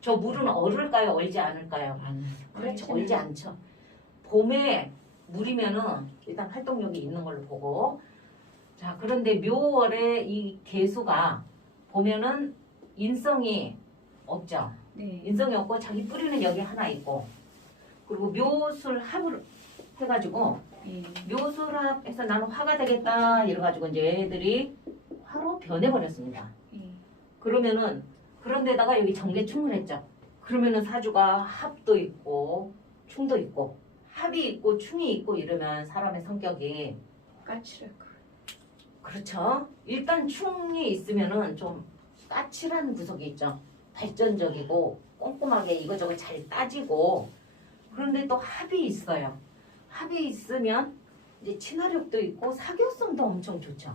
저 물은 얼을까요? 얼지 않을까요? 안 그렇죠. 얼지 않죠. 봄에 물이면은 일단 활동력이 있는 걸로 보고 자 그런데 묘월에 이 개수가 보면은 인성이 없죠. 네. 인성이 없고 자기 뿌리는 여기 하나 있고 그리고 묘술 합을 해가지고 네. 묘술 합해서 나는 화가 되겠다 이래가지고 이제 얘들이 화로 변해버렸습니다. 네. 그러면은 그런데다가 여기 정계충을 했죠. 그러면은 사주가 합도 있고 충도 있고 합이 있고 충이 있고 이러면 사람의 성격이 까칠할 거. 그렇죠. 일단 충이 있으면은 좀 까칠한 구석이 있죠. 발전적이고 꼼꼼하게 이거저거 잘 따지고 그런데 또 합이 있어요. 합이 있으면 이제 친화력도 있고 사교성도 엄청 좋죠.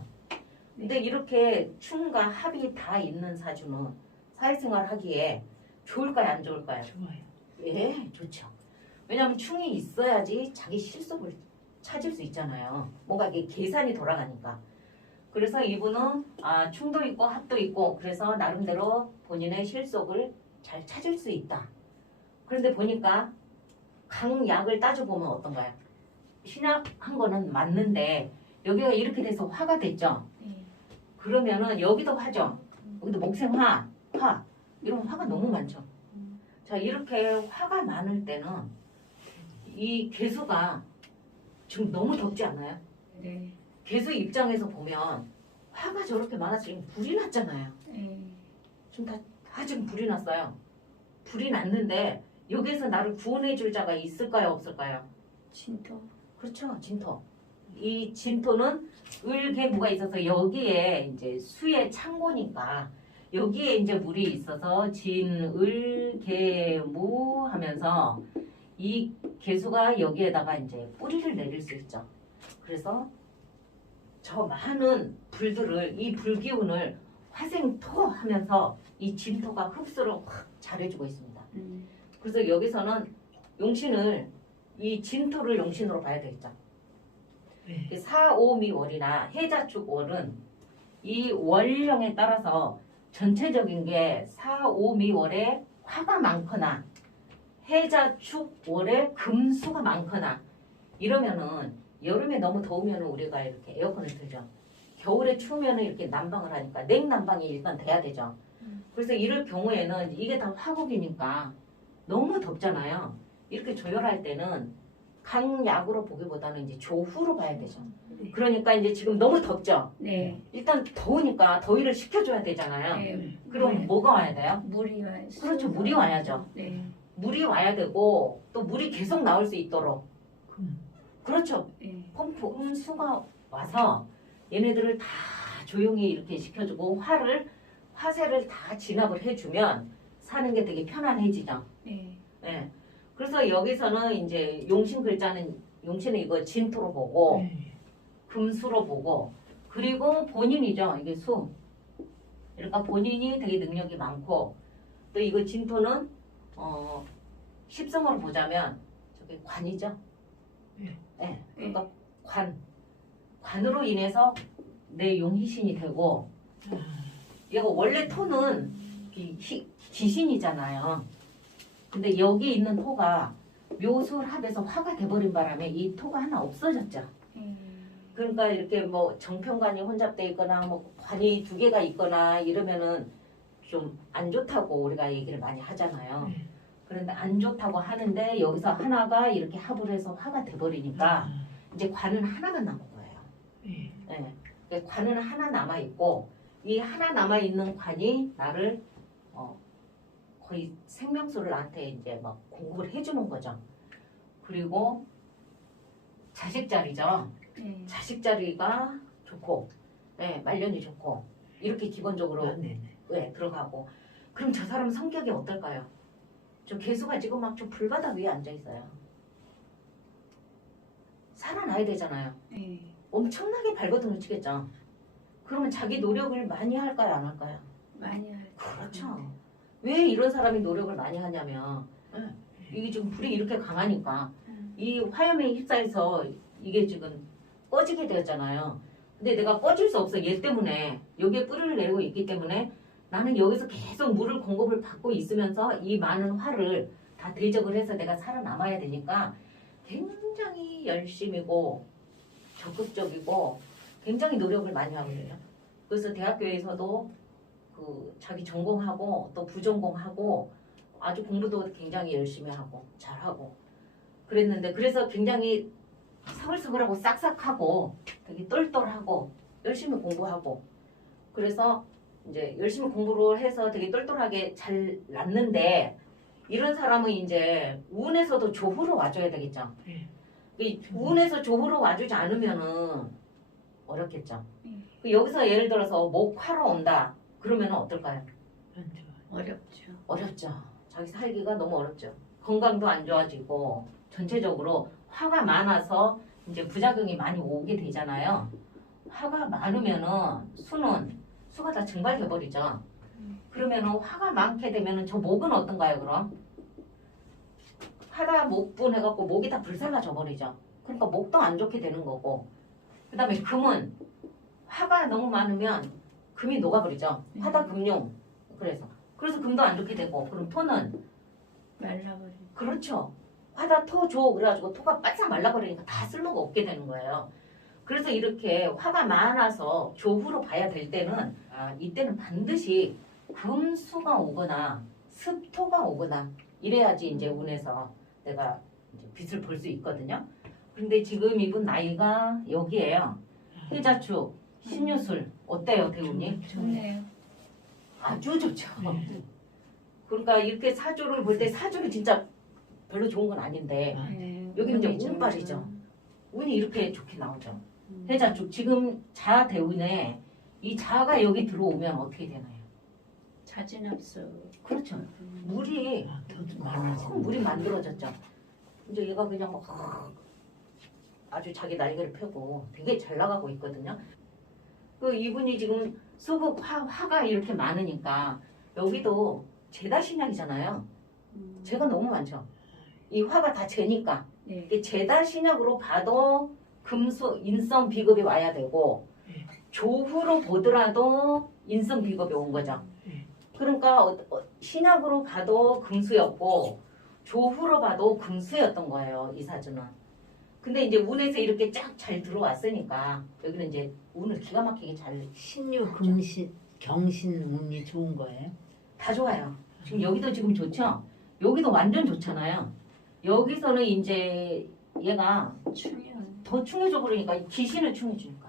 근데 이렇게 충과 합이 다 있는 사주는 사회생활 하기에 좋을까요, 안 좋을까요? 좋아요. 예, 좋죠. 왜냐하면 충이 있어야지 자기 실속을 찾을 수 있잖아요. 뭔가 이게 계산이 돌아가니까. 그래서 이분은 아, 충도 있고 합도 있고 그래서 나름대로 본인의 실속을 잘 찾을 수 있다. 그런데 보니까 강약을 따져보면 어떤가요? 신약한 거는 맞는데 여기가 이렇게 돼서 화가 됐죠. 네. 그러면은 여기도 화죠. 여기도 목생화, 화. 이런 화가 너무 많죠. 자, 이렇게 화가 많을 때는 이 개수가 지금 너무 덥지 않아요? 네. 개수 입장에서 보면 화가 저렇게 많아서 지금 불이 났잖아요. 네. 지금 다, 다 지금 불이 났어요. 불이 났는데 여기에서 나를 구원해 줄 자가 있을까요? 없을까요? 진터. 그렇죠. 진토. 이 진토는 을개무가 있어서 여기에 이제 수의 창고니까 여기에 이제 물이 있어서 진을개무 하면서 이 개수가 여기에다가 이제 뿌리를 내릴 수 있죠. 그래서 저 많은 불들을 이 불기운을 화생토 하면서 이 진토가 흡수를 확 잘해주고 있습니다. 음. 그래서 여기서는 용신을 이 진토를 용신으로 봐야 되겠죠. 네. 4, 5, 미월이나 해자축 월은 이 월령에 따라서 전체적인 게 4, 5, 미월에 화가 많거나 해자 축 월에 금수가 많거나 이러면은 여름에 너무 더우면 우리가 이렇게 에어컨을 틀죠. 겨울에 추우면 이렇게 난방을 하니까 냉난방이 일단 돼야 되죠. 음. 그래서 이럴 경우에는 이게 다 화국이니까 너무 덥잖아요. 이렇게 조열할 때는 강약으로 보기보다는 이제 조후로 봐야 되죠. 그러니까 이제 지금 너무 덥죠. 네. 일단 더우니까 더위를 식혀줘야 되잖아요. 네. 그럼 물- 뭐가 와야 돼요? 물이 와야 그렇죠. 물이 와야죠. 네. 물이 와야 되고 또 물이 계속 나올 수 있도록 금. 그렇죠. 네. 펌프 음수가 와서 얘네들을 다 조용히 이렇게 식혀주고 화를 화세를 다 진압을 해주면 사는 게 되게 편안해지죠. 네. 예. 그래서 여기서는 이제 용신 글자는 용신은 이거 진토로 보고 네. 금수로 보고 그리고 본인이죠. 이게 수. 그러니까 본인이 되게 능력이 많고 또 이거 진토는 어 십성으로 보자면 저게 관이죠. 네. 예. 그러니까 관. 관으로 인해서 내 용희신이 되고 아, 얘가 원래 토는 기신이잖아요. 근데 여기 있는 토가 묘술합에서 화가 돼버린 바람에 이 토가 하나 없어졌죠. 네. 그러니까 이렇게 뭐 정편관이 혼잡돼 있거나 뭐 관이 두 개가 있거나 이러면은 좀 안 좋다고 우리가 얘기를 많이 하잖아요. 네. 그런데 안 좋다고 하는데 여기서 하나가 이렇게 합을 해서 화가 돼버리니까 아, 이제 관은 하나가 남은 거예요. 네. 예. 그러니까 관은 하나 남아 있고 이 하나 남아 있는 관이 나를 어, 거의 생명수를 나한테 이제 막 공급을 해주는 거죠. 그리고 자식 자리죠. 네. 자식 자리가 좋고, 예, 말년이 좋고 이렇게 기본적으로 아, 네네. 예, 들어가고 그럼 저 사람 성격이 어떨까요? 저 개수가 지금 막저 불바닥 위에 앉아 있어요. 살아나야 되잖아요. 네. 엄청나게 발버둥을 치겠죠. 그러면 자기 노력을 많이 할까요, 안 할까요? 많이 할 그렇죠. 왜 이런 사람이 노력을 많이 하냐면 예, 이게 지금 불이 이렇게 강하니까 음. 이 화염에 휩싸여서 이게 지금 꺼지게 되었잖아요. 근데 내가 꺼질 수 없어 얘 때문에 여기에 뿌리를 내리고 있기 때문에 나는 여기서 계속 물을 공급을 받고 있으면서 이 많은 화를 다 대적을 해서 내가 살아남아야 되니까 굉장히 열심이고 적극적이고 굉장히 노력을 많이 하거든요. 그래서 대학교에서도 그 자기 전공하고 또 부전공하고 아주 공부도 굉장히 열심히 하고 잘하고 그랬는데 그래서 굉장히 서글서글하고 싹싹하고 되게 똘똘하고 열심히 공부하고 그래서 이제 열심히 공부를 해서 되게 똘똘하게 잘 났는데 이런 사람은 이제 운에서도 조후로 와줘야 되겠죠. 네. 이 운에서 조후로 와주지 않으면은 어렵겠죠. 네. 그 여기서 예를 들어서 목화로 온다. 그러면 어떨까요? 안 좋아. 어렵죠. 어렵죠. 자기 살기가 너무 어렵죠. 건강도 안 좋아지고 전체적으로 화가 많아서 이제 부작용이 많이 오게 되잖아요. 화가 많으면은 수는 수가 다 증발돼 버리죠. 그러면은 화가 많게 되면은 저 목은 어떤가요? 그럼 하다 목분 해갖고 목이 다 불살라져 버리죠. 그러니까 목도 안 좋게 되는 거고. 그다음에 금은 화가 너무 많으면 금이 녹아버리죠. 화다 금용. 그래서 그래서 금도 안 좋게 되고 그럼 토는 말라버리. 그렇죠. 화다 토 줘. 그래가지고 토가 바싹 말라버리니까 다 쓸모가 없게 되는 거예요. 그래서 이렇게 화가 많아서 조후로 봐야 될 때는 아, 이때는 반드시 금수가 오거나 습토가 오거나 이래야지 이제 운에서 내가 이제 빛을 볼 수 있거든요. 근데 지금 이분 나이가 여기에요. 해자축, 신유술 어때요, 대우님? 좋네요. 아주 좋죠. 네. 그러니까 이렇게 사주를 볼 때 사주는 진짜 별로 좋은 건 아닌데 아, 네. 여기는 이제. 운빨이죠. 운이 이렇게 좋게 나오죠. 음. 해자축 지금 자 대운에 이 자가 여기 들어오면 어떻게 되나요? 자진합수. 그렇죠. 음. 물이 아, 더 큰. 물이 만들어졌죠. 이제 얘가 그냥 막 아주 자기 날개를 펴고 되게 잘 나가고 있거든요. 그 이분이 지금 수국 화, 화가 이렇게 많으니까 여기도 제다 신약이잖아요. 음. 제가 너무 많죠. 이 화가 다 재니까 네. 이게 제다 신약으로 봐도 금수 인성 비급이 와야 되고 네. 조후로 보더라도 인성 비급이 온 거죠. 네. 그러니까 어- 어, 신약으로 봐도 금수였고 조후로 봐도 금수였던 거예요. 이 사주는. 근데 이제 운에서 이렇게 쫙 잘 들어왔으니까 여기는 이제 운을 기가 막히게 잘다 신유 금신 경신 운이 좋은 거예요? 좋아요. 지금 여기도 지금 좋죠. 여기도 완전 좋잖아요. 여기서는 이제 얘가 충연. 더 충해져 버리니까 귀신을 충해주니까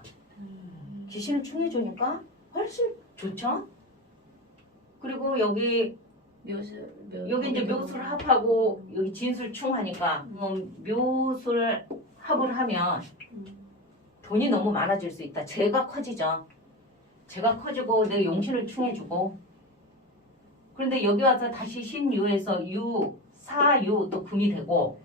귀신을 충해주니까 훨씬 좋죠. 그리고 여기 묘수. 묘, 여기 이제 묘술 합하고 여기 진술 충하니까 그럼 묘술 합을 하면 음. 돈이 너무 많아질 수 있다. 재가 커지죠. 재가 커지고 내 용신을 충해주고 그런데 여기 와서 다시 신유에서 유, 사유 또 금이 되고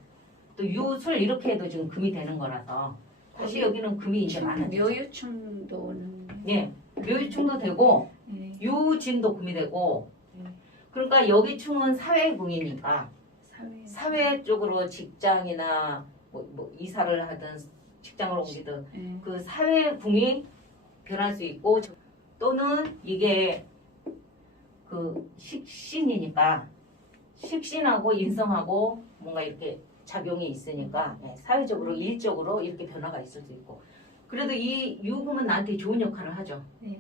또 유술 이렇게 해도 지금 금이 되는 거라서 다시 여기는 금이 이제 충- 많아지죠. 묘유충도 오는. 예, 묘유충도 되고 네. 유진도 금이 되고 네. 그러니까 여기 충은 사회궁이니까 사회. 사회 쪽으로 직장이나 뭐, 뭐 이사를 하든 직장을 옮기든 네. 그 사회궁이 변할 수 있고 또는 이게 그 식신이니까 식신하고 인성하고 뭔가 이렇게 작용이 있으니까 예, 사회적으로 일적으로 이렇게 변화가 있을 수 있고 그래도 이 유금은 나한테 좋은 역할을 하죠. 네.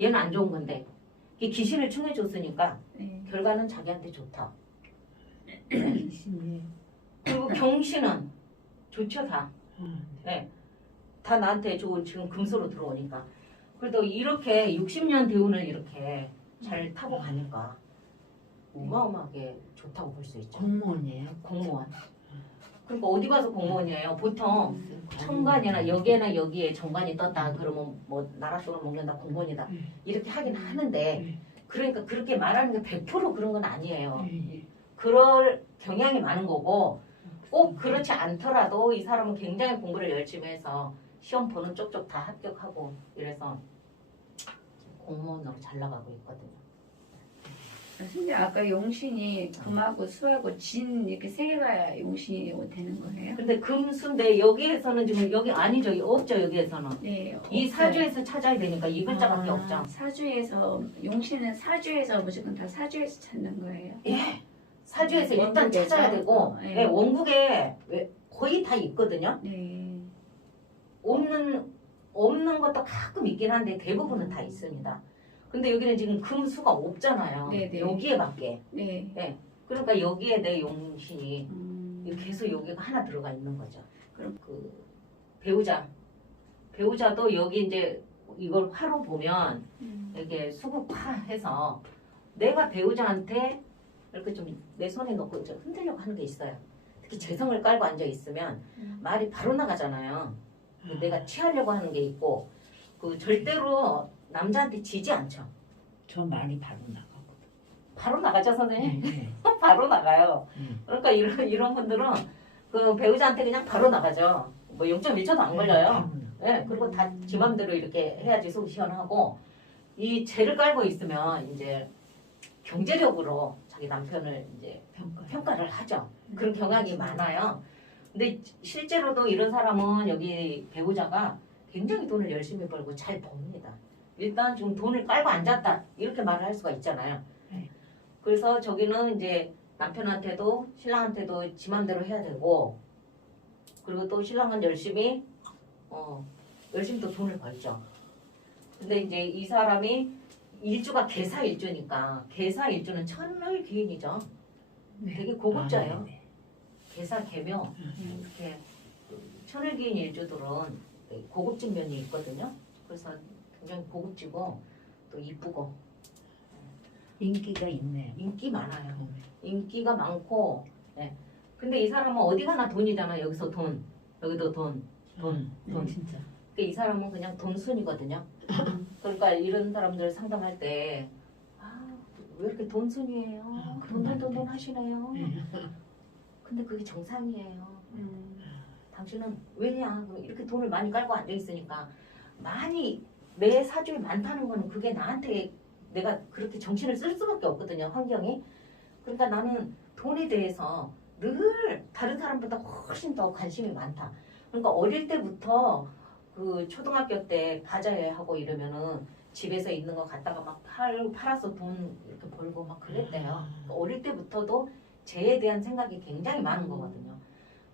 얘는 안 좋은 건데 이 기신을 충해줬으니까 네. 결과는 자기한테 좋다. 신유. 그리고 경신은 좋죠 다. 음. 네. 다 나한테 좋은 지금 금수로 들어오니까. 그래도 이렇게 60년 대운을 이렇게 잘 타고 가니까 어마어마하게 좋다고 볼 수 있죠. 공무원이에요? 공무원. 그러니까 어디 가서 공무원이에요. 보통 음. 천관이나 여기나 여기에 정관이 떴다 그러면 뭐 나라 돈을 먹는다 공무원이다 네. 이렇게 하긴 하는데 네. 그러니까 그렇게 말하는 게 100% 그런 건 아니에요. 네. 그럴 경향이 많은 거고 꼭 그렇지 않더라도 이 사람은 굉장히 공부를 열심히 해서 시험 보는 쪽쪽 다 합격하고 이래서 공무원으로 잘 나가고 있거든요. 근데 아까 용신이 금하고 수하고 진 이렇게 세 개가 용신이 되는 거예요? 근데 금수인데 여기에서는 지금 여기 아니죠. 없죠 여기에서는. 네. 이 없어요. 사주에서 찾아야 되니까 이 글자밖에 아. 없죠. 사주에서 용신은 사주에서 무조건 다 사주에서 찾는 거예요. 예. 사주에서 일단 원국에서? 찾아야 되고 어, 예. 예, 원국에 왜- 거의 다 있거든요. 네. 없는 없는 것도 가끔 있긴 한데 대부분은 다 있습니다. 근데 여기는 지금 금수가 없잖아요. 네네. 여기에 밖에. 네. 그러니까 여기에 내 용신이 음, 계속 여기가 하나 들어가 있는 거죠. 그럼 그 배우자 배우자도 여기 이제 이걸 화로 보면 음, 이렇게 수국화 해서 내가 배우자한테 이렇게 좀 내 손에 넣고 좀 흔들려고 하는 게 있어요. 특히 재성을 깔고 앉아 있으면 음. 말이 바로 나가잖아요. 그 내가 취하려고 하는 게 있고 그 절대로 남자한테 지지 않죠. 저 말이 바로 나가거든. 바로 나가죠 선생님. 네. 바로 나가요. 음. 그러니까 이런 이런 분들은 그 배우자한테 그냥 바로 나가죠. 뭐 0.1초도 안 걸려요. 바로 나가. 예, 그리고 다 지 맘대로 이렇게 해야지 속 시원하고 이 죄를 깔고 있으면 이제 경제력으로 남편을 이제 평가. 평가 를 하죠. 그런 경향이 많아요. 근데 실제로도 이런 사람은 여기 배우자가 굉장히 돈을 열심히 벌고 잘 법니다. 일단 지금 돈을 깔고 앉았다 이렇게 말을 할 수가 있잖아요. 네. 그래서 저기는 이제 남편한테도 신랑한테도 지 맘대로 해야 되고 그리고 또 신랑은 열심히 어 열심히 또 돈을 벌죠. 근데 이제 이 사람이 일주가 개사 일주니까 개사 일주는 천을 귀인이죠. 네. 되게 고급져요. 아, 네, 네. 개사 개묘 음. 이렇게 천을기인 일주들은 고급진 면이 있거든요. 그래서 굉장히 고급지고 또 이쁘고 인기가 있네. 인기 많아요. 음. 인기가 많고. 예. 근데 이 사람은 어디 가나 돈이잖아. 여기서 돈, 여기도 돈, 돈, 음, 돈. 진짜. 그러니까 이 사람은 그냥 돈순이거든요. 그러니까 이런 사람들 상담할 때, 아, 왜 이렇게 돈순이에요? 아, 돈돈돈돈 하시네요. 네. 근데 그게 정상이에요. 음, 당신은 왜냐? 이렇게 돈을 많이 깔고 앉아 있으니까 많이 내 사주에 많다는 거는 그게 나한테 내가 그렇게 정신을 쓸 수밖에 없거든요. 환경이. 그러니까 나는 돈에 대해서 늘 다른 사람보다 훨씬 더 관심이 많다. 그러니까 어릴 때부터 그 초등학교 때 바자회 하고 이러면은 집에서 있는 거 갖다가 막 팔, 팔아서 돈 이렇게 벌고 막 그랬대요. 그러니까 어릴 때부터도 재에 대한 생각이 굉장히 많은 거거든요.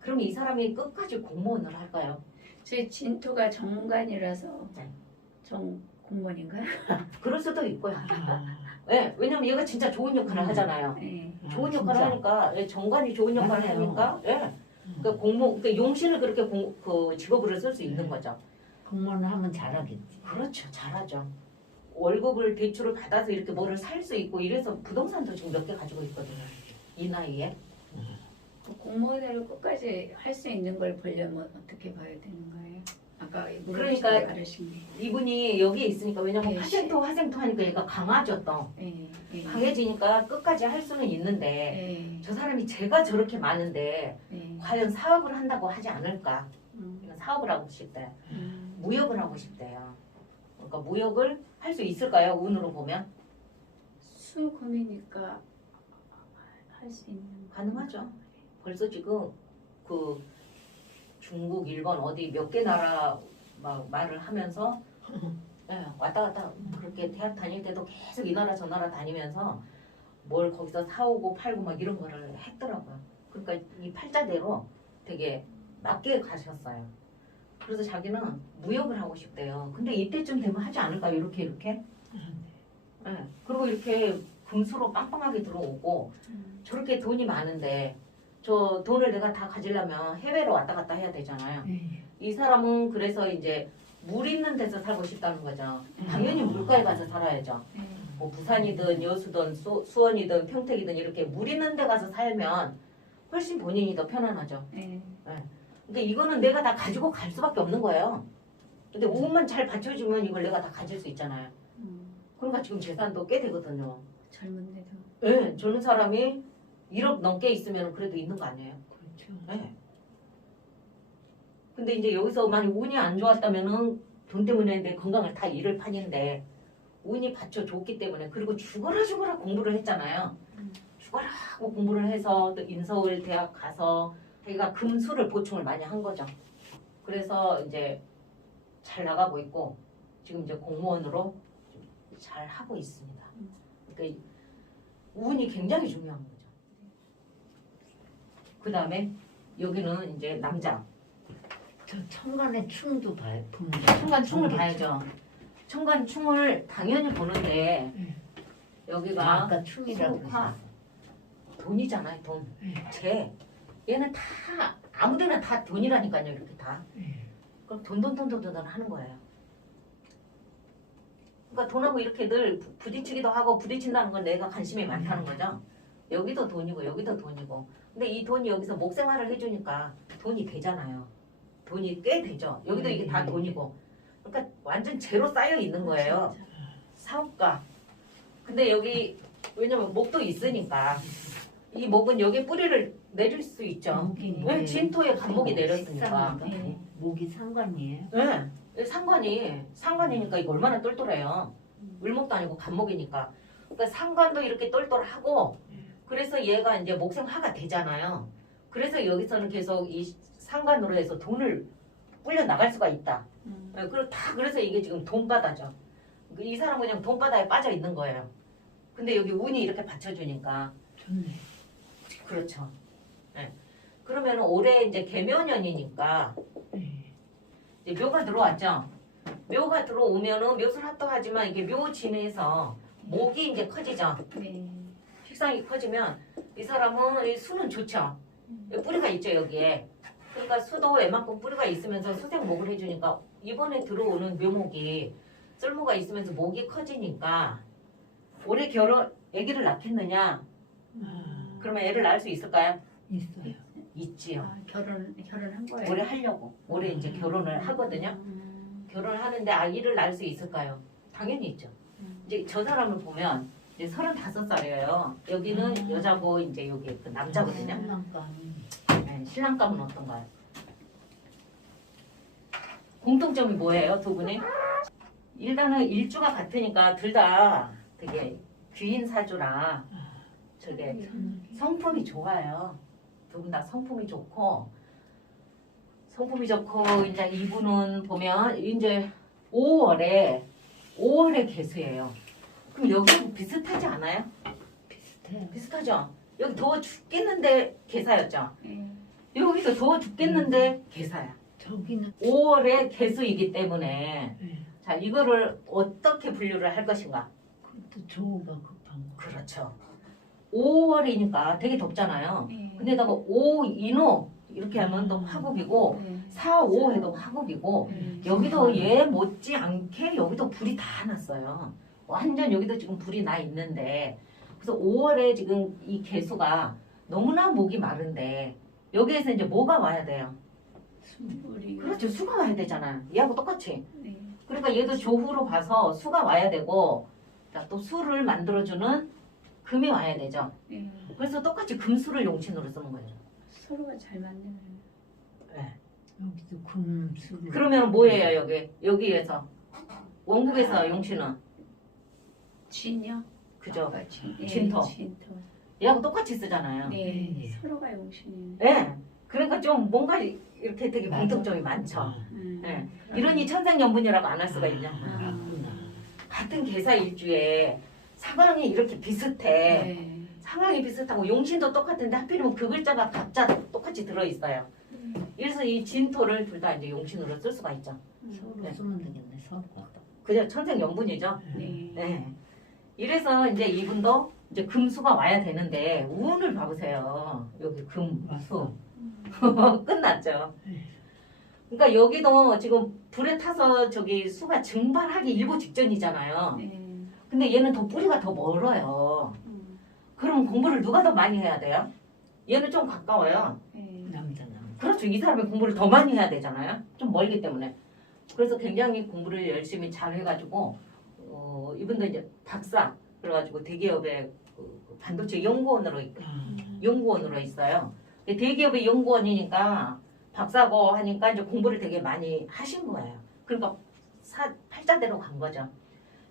그럼 이 사람이 끝까지 공무원을 할까요? 제 진토가 정관이라서 네. 정 공무원인가요? 그럴 수도 있고요. 아, 네, 왜냐면 얘가 진짜 좋은 역할을 음. 하잖아요. 네. 좋은 아, 역할을 진짜. 하니까 예, 정관이 좋은 역할을 맞아요. 하니까 예. 그러니까 공무 그러니까 용신을 그렇게 공, 그 직업으로 쓸 수 있는 네. 거죠. 공무원을 하면 잘하겠지. 그렇죠, 잘하죠. 월급을 대출을 받아서 이렇게 뭐를 살 수 있고 이래서 부동산도 지금 몇 개 가지고 있거든요. 이 나이에. 그 공무원으로 끝까지 할 수 있는 걸 보려면 어떻게 봐야 되는 거예요? 아까 그러니까 그러니까 게. 이분이 여기에 있으니까 왜냐면 네, 화생토 화생토 하니까 얘가 또. 네, 네. 강해지니까 끝까지 할 수는 있는데 네, 저 사람이 죄가 저렇게 많은데 네. 과연 사업을 한다고 하지 않을까? 음, 사업을 하고 싶대. 음. 무역을 하고 싶대요. 그러니까 무역을 할 수 있을까요? 운으로 보면 수금이니까 할 수 있는 가능하죠. 벌써 지금 그 중국, 일본 어디 몇 개 나라 막 말을 하면서 예, 왔다 갔다 그렇게 대학 다닐 때도 계속 이 나라 저 나라 다니면서 뭘 거기서 사오고 팔고 막 이런 거를 했더라고요. 그러니까 이 팔자대로 되게 맞게 가셨어요. 그래서 자기는 무역을 하고 싶대요. 근데 이때쯤 되면 하지 않을까요? 이렇게 이렇게. 예. 그리고 이렇게 금수로 빵빵하게 들어오고 음, 저렇게 돈이 많은데 저 돈을 내가 다 가지려면 해외로 왔다 갔다 해야 되잖아요. 네. 이 사람은 그래서 이제 물 있는 데서 살고 싶다는 거죠. 당연히 음. 물가에 가서 살아야죠. 네. 뭐 부산이든 여수든 수, 수원이든 평택이든 이렇게 물 있는 데 가서 살면 훨씬 본인이 더 편안하죠. 네. 근데 이거는 내가 다 가지고 갈 수밖에 없는 거예요. 근데 오만 잘 받쳐주면 이걸 내가 다 가질 수 있잖아요. 음, 그러니까 지금 재산도 꽤 되거든요. 젊은데도 예, 저는 사람이 1억 넘게 있으면 그래도 있는 거 아니에요? 그렇죠. 네. 근데 이제 여기서 만약 운이 안 좋았다면은 돈 때문에 내 건강을 다 잃을 판인데 운이 받쳐줬기 때문에 그리고 죽어라 죽어라 공부를 했잖아요. 음. 죽어라 하고 공부를 해서 또 인서울 대학 가서 자기가 금수를 보충을 많이 한 거죠. 그래서 이제 잘 나가고 있고 지금 이제 공무원으로 잘 하고 있습니다. 그러니까 이 운이 굉장히 중요한 거죠. 그 다음에 여기는 이제 남자. 저 천간의 충도 봐요. 청관충을 전기 봐야죠. 청관충을 당연히 보는데 네. 여기가 아, 아까 충이라고. 돈이잖아요, 돈. 네. 재. 얘는 다 아무데나 다 돈이라니까요, 이렇게 다. 네. 그럼 돈 돈 돈 돈 돈 하는 거예요. 그러니까 돈하고 이렇게 늘 부- 부딪히기도 하고 부딪힌다는 건 내가 관심이 많다는 거죠. 여기도 돈이고 여기도 돈이고. 근데 이 돈이 여기서 목생활을 해주니까 돈이 되잖아요. 돈이 꽤 되죠. 여기도 이게 다 네. 돈이고. 그러니까 완전 제로 쌓여 있는 거예요. 사업가. 근데 여기 왜냐면 목도 있으니까 이 목은 여기 뿌리를 내릴 수 있죠. 목이 왜 진토에 간목이 내렸으니까. 네. 목이 상관이에요. 네. 상관이 상관이니까 이거 얼마나 똘똘해요. 을목도 아니고 간목이니까. 그러니까 상관도 이렇게 똘똘하고 그래서 얘가 이제 목생화가 되잖아요. 그래서 여기서는 계속 이 상관으로 해서 돈을 불려 나갈 수가 있다. 음. 네, 그리고 다 그래서 이게 지금 돈바다죠. 이 사람은 그냥 돈바다에 빠져 있는 거예요. 근데 여기 운이 이렇게 받쳐주니까 좋네. 그렇죠. 네. 그러면 올해 이제 개묘년이니까 네. 이제 묘가 들어왔죠. 묘가 들어오면은 묘술합도 하지만 이게 묘진에서 목이 이제 커지죠. 네. 식상이 커지면 이 사람은 이 수는 좋죠. 여기 뿌리가 있죠 여기에. 그러니까 수도 웬만큼 뿌리가 있으면서 수색 목을 해주니까 이번에 들어오는 묘목이 쓸모가 있으면서 목이 커지니까 올해 결혼 아기를 낳겠느냐? 아, 그러면 애를 낳을 수 있을까요? 있어요. 있지요. 아, 결혼 결혼한 거예요. 올해 하려고. 올해 이제 결혼을 하거든요. 음. 결혼을 하는데 아이를 낳을 수 있을까요? 당연히 있죠. 음. 이제 저 사람을 보면 이제 35살이에요. 여기는 음. 여자고 이제 여기 그 남자거든요. 장난감이 네, 신랑감은 어떤가요? 공통점이 뭐예요, 두 분이? 일단은 일주가 같으니까 둘 다 되게 귀인 사주라 저게 성품이 좋아요. 두 분 다 성품이 좋고 성품이 좋고 이제 이분은 보면 이제 5월에 5월에 개수예요. 그럼 여기 비슷하지 않아요? 비슷해요. 비슷하죠? 여기 더워 죽겠는데 개사였죠? 네. 여기도 더워 죽겠는데 개사야. 저기는 5월에 개수이기 때문에 네. 자 이거를 어떻게 분류를 할 것인가? 그것도 조우가 급한 거. 그렇죠. 5월이니까 되게 덥잖아요. 네. 근데다가 5, 인호 이렇게 하면 또 화국이고 네. 4, 5 해도 화국이고 네. 여기도 얘 못지 않게 여기도 불이 다 났어요. 완전 여기도 지금 불이 나 있는데 그래서 5월에 지금 이 개수가 너무나 목이 마른데 여기에서 이제 뭐가 와야 돼요? 우리 그렇죠. 수가 와야 되잖아요. 얘하고 똑같이. 네. 그러니까 얘도 조후로 봐서 수가 와야 되고 자, 또 수를 만들어주는 금이 와야 되죠. 네. 그래서 똑같이 금수를 용신으로 쓰는 거예요. 서로가 잘 맞는 여기도 금수를. 그러면 뭐예요 여기 여기에서 원국에서 용신은 진요. 그죠? 아까 진, 네, 진터. 진터. 얘하고 똑같이 쓰잖아요. 네. 네. 서로가 용신이네. 네. 그러니까 좀 뭔가 이렇게 되게 공통점이 많죠. 아, 음. 네. 이러니 천생연분이라고 안 할 수가 있냐? 알았구나. 같은 개사 일주에 상황이 이렇게 비슷해. 네. 상황이 비슷하고 용신도 똑같은데 하필이면 그 글자가 각자 똑같이 들어있어요. 네. 그래서 이 진토를 둘 다 이제 용신으로 쓸 수가 있죠. 서로 네. 쓰면 되겠네. 서로가. 그죠? 천생 연분이죠. 네. 네. 이래서 이제 이분도 이제 금수가 와야 되는데 운을 봐보세요. 여기 금수 끝났죠. 네. 그러니까 여기도 지금 불에 타서 저기 수가 증발하기 일보 직전이잖아요. 네. 근데 얘는 더 뿌리가 더 멀어요. 음. 그럼 공부를 누가 더 많이 해야 돼요? 얘는 좀 가까워요. 네. 남자 남자. 그렇죠. 이 사람이 공부를 더 많이 해야 되잖아요. 좀 멀기 때문에. 그래서 굉장히 공부를 열심히 잘 해가지고 어, 이분도 이제 박사 그래가지고 대기업의 그 반도체 연구원으로 있- 아, 연구원으로 있어요. 대기업의 연구원이니까 박사고 하니까 이제 공부를 되게 많이 하신 거예요. 그러니까 사, 팔자대로 간 거죠.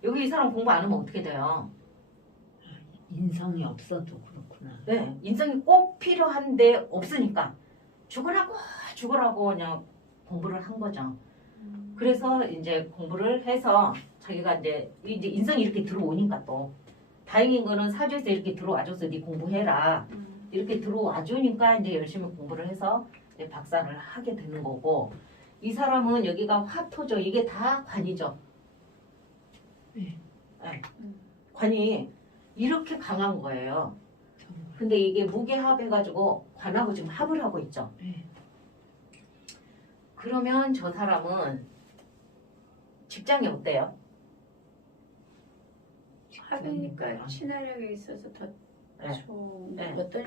여기 이 사람 공부 안 하면 어떻게 돼요? 인성이 없어도 그렇구나. 네, 인성이 꼭 필요한데 없으니까 죽으라고 죽으라고 그냥 공부를 한 거죠. 그래서 이제 공부를 해서 자기가 이제 이제 인성이 이렇게 들어오니까 또 다행인 거는 사주에서 이렇게 들어와줘서 네 공부해라 이렇게 들어와주니까 이제 열심히 공부를 해서 이제 박사를 하게 되는 거고 이 사람은 여기가 화토죠. 이게 다 관이죠. 네. 네. 관이 이렇게 강한 거예요. 근데 이게 무게합 해가지고 관하고 지금 합을 하고 있죠. 네. 그러면 저 사람은 직장이 어때요? 하니까 친화력이 있어서 더 네. 좋은 네. 어떤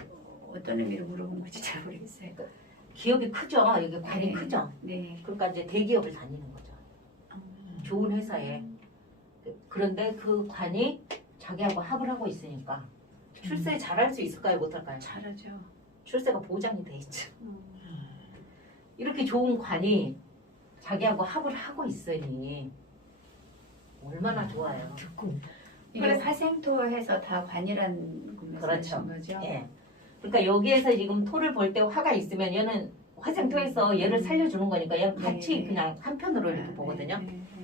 어떤 의미로 물어본 건지 잘 모르겠어요. 기업이 크죠. 이게 관이 네. 크죠. 네. 그러니까 이제 대기업을 다니는 거죠. 좋은 회사에. 그런데 그 관이 자기하고 합을 하고 있으니까 출세 잘할 수 있을까요? 못할까요? 잘하죠. 출세가 보장이 돼 있죠. 음. 이렇게 좋은 관이 자기하고 합을 하고 있으니 얼마나 좋아요. 듣고 이게 그래서- 화생토해서 다 관이라는 그렇죠. 거죠? 예. 그러니까 여기에서 지금 토를 볼 때 화가 있으면 얘는 화생토에서 얘를 살려주는 거니까 얘는 같이 네. 그냥 한편으로 이렇게 네, 보거든요. 네, 네.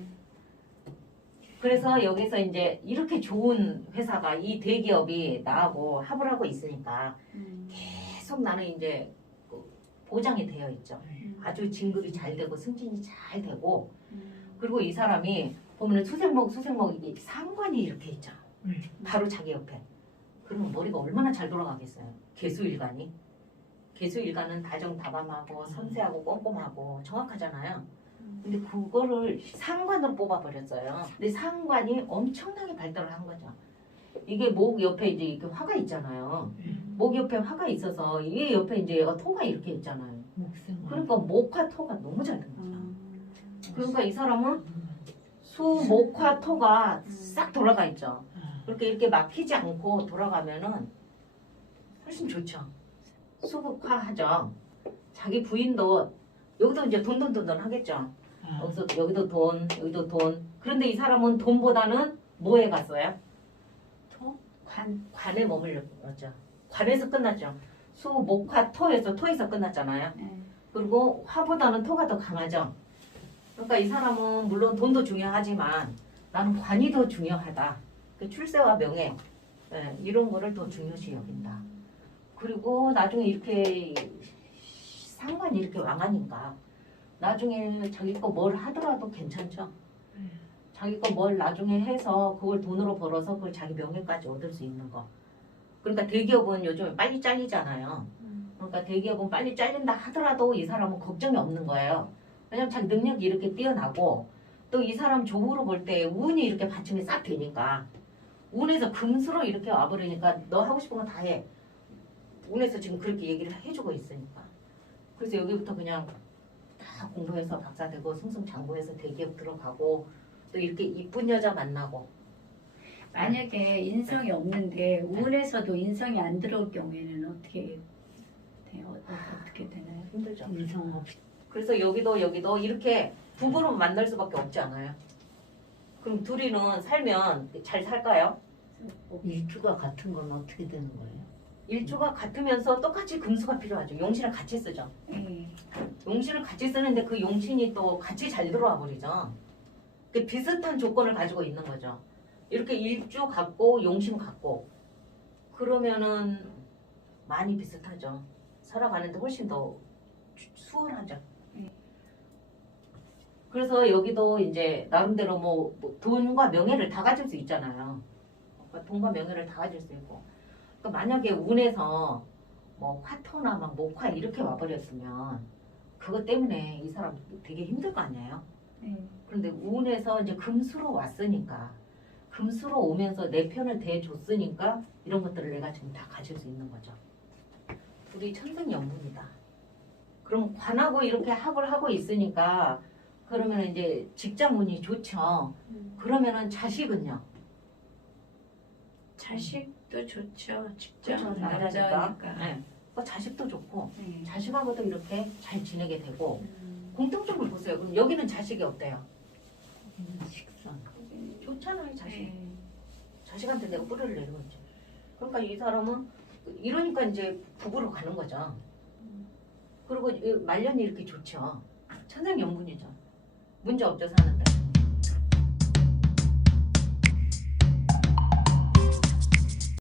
그래서 여기서 이제 이렇게 좋은 회사가 이 대기업이 나하고 합을 하고 있으니까 음. 계속 나는 이제 그 보장이 되어 있죠. 음. 아주 진급이 잘 되고 승진이 잘 되고 음. 그리고 이 사람이 보면 수생목 수생목 이게 상관이 이렇게 있죠. 음. 바로 자기 옆에. 그러면 머리가 얼마나 잘 돌아가겠어요. 개수일간이. 개수일간은 다정다감하고 섬세하고 꼼꼼하고 정확하잖아요. 근데 그거를 상관으로 뽑아버렸어요. 근데 상관이 엄청나게 발달을 한 거죠. 이게 목 옆에 이제 이렇게 화가 있잖아요. 목 옆에 화가 있어서 이 옆에 이제 토가 이렇게 있잖아요. 그러니까 목화 토가 너무 잘 된 거죠. 음. 그러니까 이 사람은 수, 목화 토가 싹 돌아가 있죠. 그렇게 이렇게 막히지 않고 돌아가면은 훨씬 좋죠. 수극화하죠. 자기 부인도 여기도 이제 돈돈돈돈 하겠죠. 아, 여기서 여기도 돈, 여기도 돈. 그런데 이 사람은 돈보다는 뭐에 갔어요? 토? 관. 관에 머물렀죠. 관에서 끝났죠. 수, 목 화, 토에서 토에서 끝났잖아요. 네. 그리고 화보다는 토가 더 강하죠. 그러니까 이 사람은 물론 돈도 중요하지만 나는 관이 더 중요하다. 그 출세와 명예 예, 이런 거를 더 중요시 여긴다. 그리고 나중에 이렇게 상관이 이렇게 왕하니까 나중에 자기 거 뭘 하더라도 괜찮죠. 자기 거 뭘 나중에 해서 그걸 돈으로 벌어서 그걸 자기 명예까지 얻을 수 있는 거. 그러니까 대기업은 요즘에 빨리 잘리잖아요. 그러니까 대기업은 빨리 잘린다 하더라도 이 사람은 걱정이 없는 거예요. 왜냐면 자기 능력이 이렇게 뛰어나고 또 이 사람 조후로 볼 때 운이 이렇게 받침이 싹 되니까 운에서 금수로 이렇게 와버리니까 너 하고 싶은 거 다 해. 운에서 지금 그렇게 얘기를 해주고 있으니까. 그래서 여기부터 그냥 다 공부해서 박사 되고 승승장구해서 대기업 들어가고 또 이렇게 이쁜 여자 만나고 만약에 인성이 없는데 운에서도 인성이 안 들어올 경우에는 어떻게 돼요? 어- 어떻게 되나요? 힘들죠. 인성 없이 그래서 여기도 여기도 이렇게 부부로 만날 수밖에 없지 않아요. 그럼 둘이는 살면 잘 살까요? 일주가 같은 건 어떻게 되는 거예요? 일주가 같으면서 똑같이 금수가 필요하죠. 용신을 같이 쓰죠. 네. 용신을 같이 쓰는데 그 용신이 또 같이 잘 들어와 버리죠. 그 비슷한 조건을 가지고 있는 거죠. 이렇게 일주 같고 용신 같고 그러면은 많이 비슷하죠. 살아가는데 훨씬 더 수- 수월하죠. 네. 그래서 여기도 이제 나름대로 뭐, 뭐 돈과 명예를 다 가질 수 있잖아요. 돈과 명예를 다 가질 수 있고. 그러니까 만약에 운에서 뭐 화토나 막 목화 이렇게 와버렸으면 그것 때문에 이 사람 되게 힘들 거 아니에요. 네. 그런데 운에서 이제 금수로 왔으니까 금수로 오면서 내 편을 대줬으니까 이런 것들을 내가 지금 다 가질 수 있는 거죠. 둘이 천생 연분이다. 그럼 관하고 이렇게 합을 하고 있으니까 그러면 이제 직장 운이 좋죠. 그러면은 자식은요. 자식 도 좋죠. 직장 그렇죠. 남자니까. 네. 그 자식도 좋고 네. 자식하고도 이렇게 잘 지내게 되고 음. 공통점을 보세요. 그럼 여기는 자식이 식선. 좋죠. 좋잖아요 자식. 네. 자식한테 내가 뿌리를 내리고 있죠. 그러니까 이 사람은 이러니까 이제 부부로 가는 거죠. 그리고 이 말년이 이렇게 좋죠. 천생연분이죠. 문제 없죠 사는데.